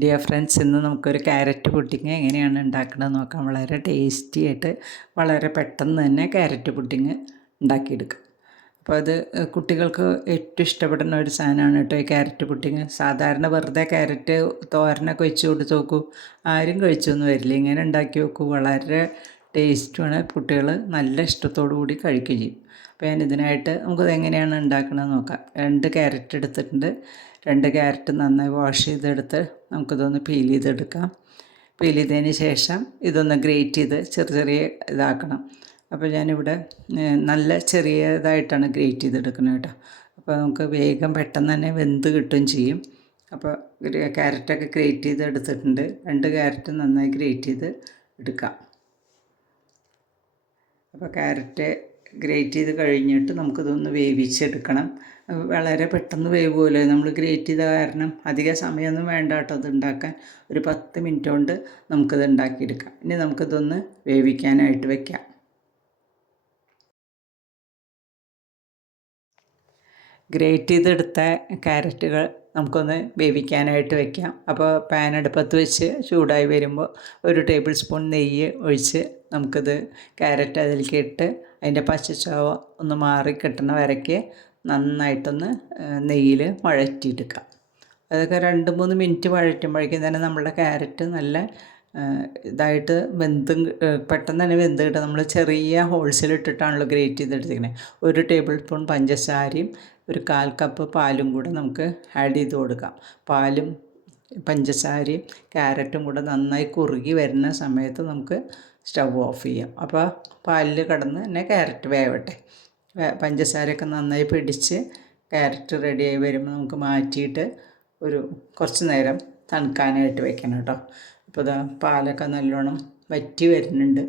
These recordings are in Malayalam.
ഡിയർ ഫ്രണ്ട്സ്, ഇന്ന് നമുക്കൊരു ക്യാരറ്റ് പുഡിങ് എങ്ങനെയാണ് ഉണ്ടാക്കുന്നത് നോക്കാം. വളരെ ടേസ്റ്റി ആയിട്ട് വളരെ പെട്ടെന്ന് തന്നെ ക്യാരറ്റ് പുഡിങ് ഉണ്ടാക്കിയെടുക്കുക. അപ്പോൾ അത് കുട്ടികൾക്ക് ഏറ്റവും ഇഷ്ടപ്പെടുന്ന ഒരു സാധനമാണ് കേട്ടോ ഈ ക്യാരറ്റ് പുഡിങ്. സാധാരണ വെറുതെ ക്യാരറ്റ് തോരനൊക്കെ വെച്ച് കൊടുത്ത് നോക്കൂ, ആരും കഴിച്ചൊന്നും വരില്ല. ഇങ്ങനെ ഉണ്ടാക്കി നോക്കൂ, വളരെ ടേസ്റ്റുമാണ്. കുട്ടികൾ നല്ല ഇഷ്ടത്തോടു കൂടി കഴിക്കുകയും ചെയ്യും. അപ്പോൾ ഞാൻ ഇതിനായിട്ട് നമുക്കത് എങ്ങനെയാണ് ഉണ്ടാക്കണമെന്ന് നോക്കാം. 2 ക്യാരറ്റ് എടുത്തിട്ടുണ്ട്. 2 ക്യാരറ്റ് നന്നായി വാഷ് ചെയ്തെടുത്ത് നമുക്കിതൊന്ന് പീൽ ചെയ്തെടുക്കാം. പീൽ ചെയ്തതിന് ശേഷം ഇതൊന്ന് ഗ്രേറ്റ് ചെയ്ത് ചെറിയ ഇതാക്കണം. അപ്പോൾ ഞാനിവിടെ നല്ല ചെറിയതായിട്ടാണ് ഗ്രേറ്റ് ചെയ്തെടുക്കുന്നത് കേട്ടോ. അപ്പോൾ നമുക്ക് വേഗം പെട്ടെന്ന് തന്നെ വെന്ത് കിട്ടുകയും ചെയ്യും. അപ്പോൾ ക്യാരറ്റൊക്കെ ഗ്രേറ്റ് ചെയ്ത് എടുത്തിട്ടുണ്ട്. 2 ക്യാരറ്റ് നന്നായി ഗ്രേറ്റ് ചെയ്ത് എടുക്കാം. അപ്പോൾ ക്യാരറ്റ് ഗ്രേറ്റ് ചെയ്ത് കഴിഞ്ഞിട്ട് നമുക്കിതൊന്ന് വേവിച്ചെടുക്കണം. വളരെ പെട്ടെന്ന് വേവുമല്ലോ, നമ്മൾ ഗ്രേറ്റ് ചെയ്ത കാരണം അധിക സമയമൊന്നും വേണ്ട കേട്ടോ ഇത് ഉണ്ടാക്കാൻ. ഒരു 10 മിനിറ്റ് കൊണ്ട് നമുക്കിത് ഉണ്ടാക്കിയെടുക്കാം. ഇനി നമുക്കിതൊന്ന് വേവിക്കാനായിട്ട് വെക്കാം. ഗ്രേറ്റ് ചെയ്തെടുത്ത ക്യാരറ്റുകൾ നമുക്കൊന്ന് വേവിക്കാനായിട്ട് വെക്കാം. അപ്പോൾ പാൻ അടുപ്പത്ത് വെച്ച് ചൂടായി വരുമ്പോൾ 1 ടേബിൾ സ്പൂൺ നെയ്യ് ഒഴിച്ച് നമുക്കിത് ക്യാരറ്റ് അതിലേക്ക് ഇട്ട് അതിൻ്റെ പച്ചച്ചോവ ഒന്ന് മാറി കിട്ടുന്ന വരയ്ക്ക് നന്നായിട്ടൊന്ന് നെയ്യിൽ വഴറ്റിയെടുക്കാം. അതൊക്കെ 2-3 മിനിറ്റ് വഴറ്റുമ്പോഴേക്കും തന്നെ നമ്മളുടെ ക്യാരറ്റ് നല്ല ഇതായിട്ട് പെട്ടെന്ന് തന്നെ വെന്ത് കിട്ടും. നമ്മൾ ചെറിയ ഹോൾസിലിട്ടിട്ടാണല്ലോ ഗ്രേറ്റ് ചെയ്തെടുത്തിരിക്കുന്നത്. 1 ടേബിൾ സ്പൂൺ പഞ്ചസാരയും 1/4 കപ്പ് പാലും കൂടെ നമുക്ക് ആഡ് ചെയ്ത് കൊടുക്കാം. പാലും പഞ്ചസാരയും ക്യാരറ്റും കൂടെ നന്നായി കുറുകി വരുന്ന സമയത്ത് നമുക്ക് സ്റ്റവ് ഓഫ് ചെയ്യാം. അപ്പോൾ പാലിൽ കിടന്ന് തന്നെ ക്യാരറ്റ് വേവട്ടെ. പഞ്ചസാരയൊക്കെ നന്നായി പിടിച്ച് ക്യാരറ്റ് റെഡിയായി വരുമ്പോൾ നമുക്ക് മാറ്റിയിട്ട് കുറച്ച് നേരം തണുക്കാനായിട്ട് വെക്കണം കേട്ടോ. അപ്പോൾ ഇതാ പാലൊക്കെ നല്ലോണം വറ്റി വരുന്നുണ്ട്.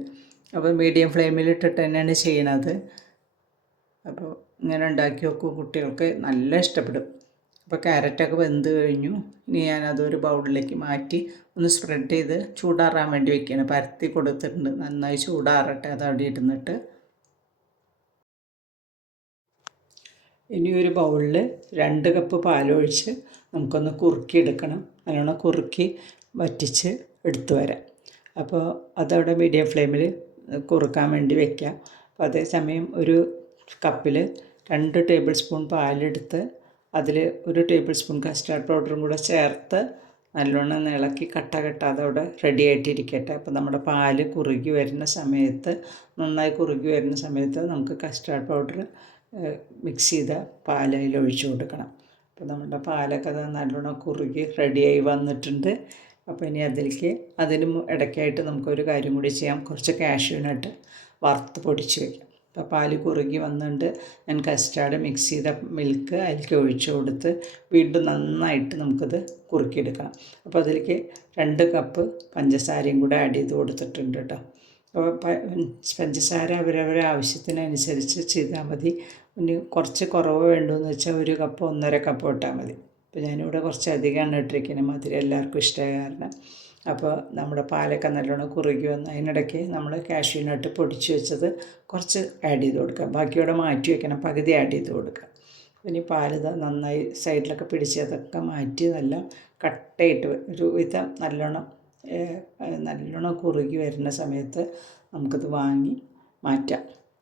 അപ്പോൾ മീഡിയം ഫ്ലെയിമിലിട്ടിട്ട് തന്നെയാണ് ചെയ്യണത്. അപ്പോൾ ഇങ്ങനെ ഉണ്ടാക്കി നോക്കൂ, കുട്ടികൾക്ക് നല്ല ഇഷ്ടപ്പെടും. അപ്പോൾ ക്യാരറ്റൊക്കെ വെന്ത് കഴിഞ്ഞു. ഇനി ഞാനതൊരു ബൗളിലേക്ക് മാറ്റി ഒന്ന് സ്പ്രെഡ് ചെയ്ത് ചൂടാറാൻ വേണ്ടി വയ്ക്കുകയാണ്. പരത്തി കൊടുത്തിട്ടുണ്ട്, നന്നായി ചൂടാറട്ടെ. അത് അവിടെ ഇരുന്നിട്ട് ഇനി ഒരു ബൗളിൽ 2 കപ്പ് പാലൊഴിച്ച് നമുക്കൊന്ന് കുറുക്കിയെടുക്കണം. നല്ലോണം കുറുക്കി വറ്റിച്ച് എടുത്തു വരാം. അപ്പോൾ അതവിടെ മീഡിയം ഫ്ലെയിമിൽ കുറുക്കാൻ വേണ്ടി വയ്ക്കാം. അപ്പോൾ അതേസമയം ഒരു കപ്പിൽ 2 ടേബിൾ സ്പൂൺ പാലെടുത്ത് അതിൽ 1 ടേബിൾ സ്പൂൺ കസ്റ്റാർഡ് പൗഡറും കൂടെ ചേർത്ത് നല്ലോണം ഇളക്കി അതവിടെ റെഡി ആയിട്ടിരിക്കട്ടെ. അപ്പോൾ നമ്മുടെ പാല് കുറുകി വരുന്ന സമയത്ത്, നന്നായി കുറുകി വരുന്ന സമയത്ത് നമുക്ക് കസ്റ്റാർഡ് പൗഡർ മിക്സ് ചെയ്ത പാൽ അതിൽ ഒഴിച്ചു കൊടുക്കണം. അപ്പോൾ നമ്മുടെ പാലൊക്കെ അത് നല്ലോണം കുറുകി റെഡിയായി വന്നിട്ടുണ്ട്. അപ്പോൾ ഇനി അതിനും ഇടയ്ക്കായിട്ട് നമുക്കൊരു കാര്യം കൂടി ചെയ്യാം. കുറച്ച് കാഷ്യൂനട്ട് വറുത്ത് പൊടിച്ച് വയ്ക്കാം. അപ്പോൾ പാല് കുറുകി വന്നിട്ട് ഞാൻ കസ്റ്റാർഡ് മിക്സ് ചെയ്ത മിൽക്ക് അതിലേക്ക് ഒഴിച്ചു കൊടുത്ത് വീണ്ടും നന്നായിട്ട് നമുക്കത് കുറുക്കിയെടുക്കണം. അപ്പോൾ അതിലേക്ക് 2 കപ്പ് പഞ്ചസാരയും കൂടെ ആഡ് ചെയ്ത് കൊടുത്തിട്ടുണ്ട് കേട്ടോ. അപ്പോൾ പഞ്ചസാര അവരവരെ ആവശ്യത്തിനനുസരിച്ച് ചെയ്താൽ മതി. ഇനി കുറച്ച് കുറവ് വേണ്ടുമെന്ന് വെച്ചാൽ 1 കപ്പ് 1.5 കപ്പ് ഇട്ടാൽ മതി. അപ്പോൾ ഞാനിവിടെ കുറച്ച് അധികമാണ് ഇട്ടിരിക്കുന്നത്, മധുരം എല്ലാവർക്കും ഇഷ്ടമായ കാരണം. അപ്പോൾ നമ്മുടെ പാലൊക്കെ നല്ലോണം കുറുകി വന്ന് അതിനിടയ്ക്ക് നമ്മൾ കാഷ്യൂനട്ട് പൊടിച്ച് വെച്ചത് കുറച്ച് ആഡ് ചെയ്ത് കൊടുക്കുക. ബാക്കിയോടെ മാറ്റി വയ്ക്കണം, പകുതി ആഡ് ചെയ്ത് കൊടുക്കുക. ഇനി പാലിത് നന്നായി സൈഡിലൊക്കെ പിടിച്ചതൊക്കെ മാറ്റി നല്ല കട്ടയിട്ട് ഒരു വിധം നല്ലോണം കുറുകി വരുന്ന സമയത്ത് നമുക്കിത് വാങ്ങി മാറ്റാം.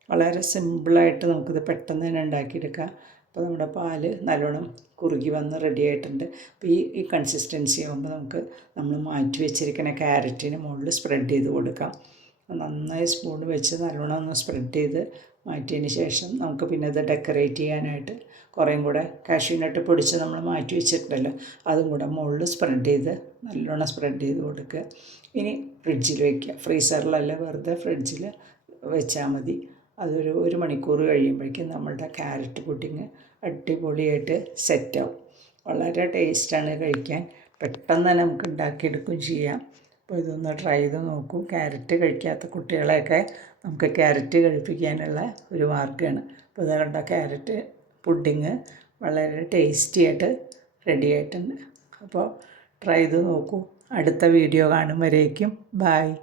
വളരെ സിമ്പിളായിട്ട് നമുക്കിത് പെട്ടെന്ന് തന്നെ ഉണ്ടാക്കിയെടുക്കാം. അപ്പോൾ നമ്മുടെ പാല് നല്ലോണം കുറുകി വന്ന് റെഡി ആയിട്ടുണ്ട്. അപ്പോൾ ഈ കൺസിസ്റ്റൻസി ആകുമ്പോൾ നമുക്ക് നമ്മൾ മാറ്റി വെച്ചിരിക്കുന്ന ക്യാരറ്റിന് മുകളിൽ സ്പ്രെഡ് ചെയ്ത് കൊടുക്കാം. നന്നായി സ്പൂൺ വെച്ച് നല്ലോണം ഒന്ന് സ്പ്രെഡ് ചെയ്ത് മാറ്റിയതിന് ശേഷം നമുക്ക് പിന്നെ ഇത് ഡെക്കറേറ്റ് ചെയ്യാനായിട്ട് കുറേയും കൂടെ കാഷ്യൂനട്ട് പൊടിച്ച് നമ്മൾ മാറ്റി വെച്ചിട്ടുണ്ടല്ലോ, അതും കൂടെ മുകളിൽ സ്പ്രെഡ് ചെയ്ത് നല്ലോണം സ്പ്രെഡ് ചെയ്ത് കൊടുക്കുക. ഇനി ഫ്രിഡ്ജിൽ വയ്ക്കുക. ഫ്രീസറിലല്ല, വെറുതെ ഫ്രിഡ്ജിൽ വെച്ചാൽ മതി. അതൊരു 1 മണിക്കൂർ കഴിയുമ്പോഴേക്കും നമ്മളുടെ ക്യാരറ്റ് പുഡിങ് അടിപൊളിയായിട്ട് സെറ്റാവും. വളരെ ടേസ്റ്റാണ് കഴിക്കാൻ. പെട്ടെന്ന് തന്നെ നമുക്ക് ഉണ്ടാക്കിയെടുക്കുകയും ചെയ്യാം. അപ്പോൾ ഇതൊന്ന് ട്രൈ ചെയ്ത് നോക്കൂ. ക്യാരറ്റ് കഴിക്കാത്ത കുട്ടികളെയൊക്കെ നമുക്ക് ക്യാരറ്റ് കഴിപ്പിക്കാനുള്ള ഒരു മാർഗ്ഗമാണ്. അപ്പോൾ ഇത് കണ്ട ക്യാരറ്റ് പുഡിങ് വളരെ ടേസ്റ്റി ആയിട്ട് റെഡി ആയിട്ടുണ്ട്. അപ്പോൾ ട്രൈ ചെയ്ത് നോക്കൂ. അടുത്ത വീഡിയോ കാണും വരേക്കും ബായ്.